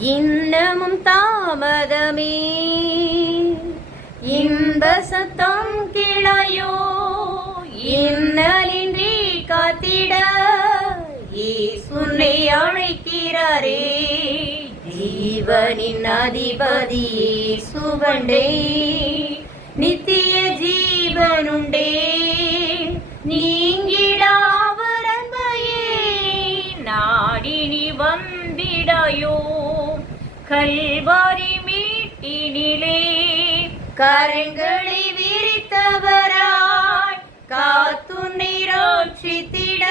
இன்னமும் தாமதமே இன்ப சத்தம் கிளையோ இன்னலின்றி காத்திட இயேசுவை அழைக்கிறாரே. ஜீவனின் அதிபதி இயேசுவண்டே நித்திய ஜீவனுண்டே நீங்கிடாவர் அன்பையே நாடி நீ வந்திடாயோ. கல்வாரி மீட்டினிலே கரங்களை விரித்தவராய் காத்துன்னை ரட்சித்திட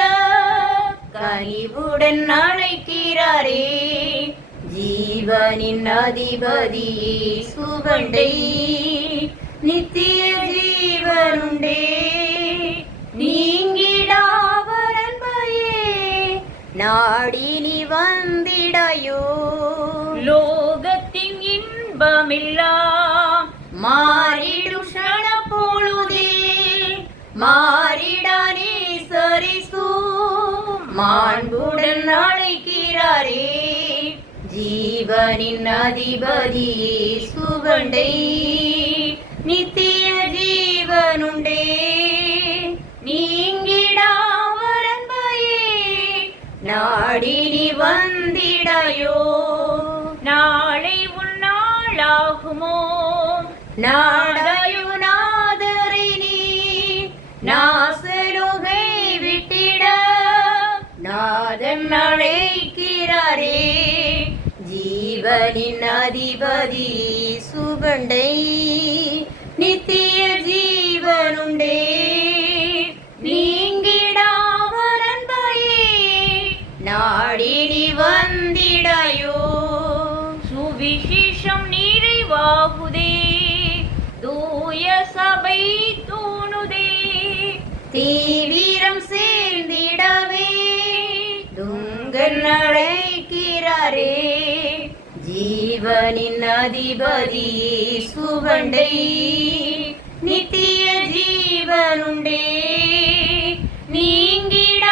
கனிவுடன் அழைக்கிறாரே. ஜீவனின் அதிபதி இயேசுவண்டே நித்திய ஜீவனுண்டே நீங்கிடாவர் அன்பையே நாடி நீ வந்திடாயோ. லோகத்தின் இன்பமெல்லாம் மாறிடும் க்ஷண பொழுதில் மாறிடானே சரிசு மாண்புடன் அழைக்கிறாரே. ஜீவனின் அதிபதி இயேசுவண்டே நித்திய ஜீவனுண்டே நீங்கிடாவர் அன்பையே நாடி நீ வந்திடாயோ. நாளை உன்னாளாகுமோ நாடாயு நாதரை நீ நாசலுகை விட்டிட நாதன் அழைக்கிறாரே. ஜீவனின் அதிபதி இயேசுவண்டே நித்திய ஜீவனுண்டே நீங்கிடாவர் அன்பையே நாடி நீ வந்திடாயோ. சுவிசேஷம் நிறைவாகுதே தூய சபை தூணுதே தீவிரம் சேர்ந்திடவே துங்கன் அழைக்கிறாரே. ஜீவனின் அதிபதி இயேசுவண்டே நித்திய ஜீவனுண்டே நீங்கிட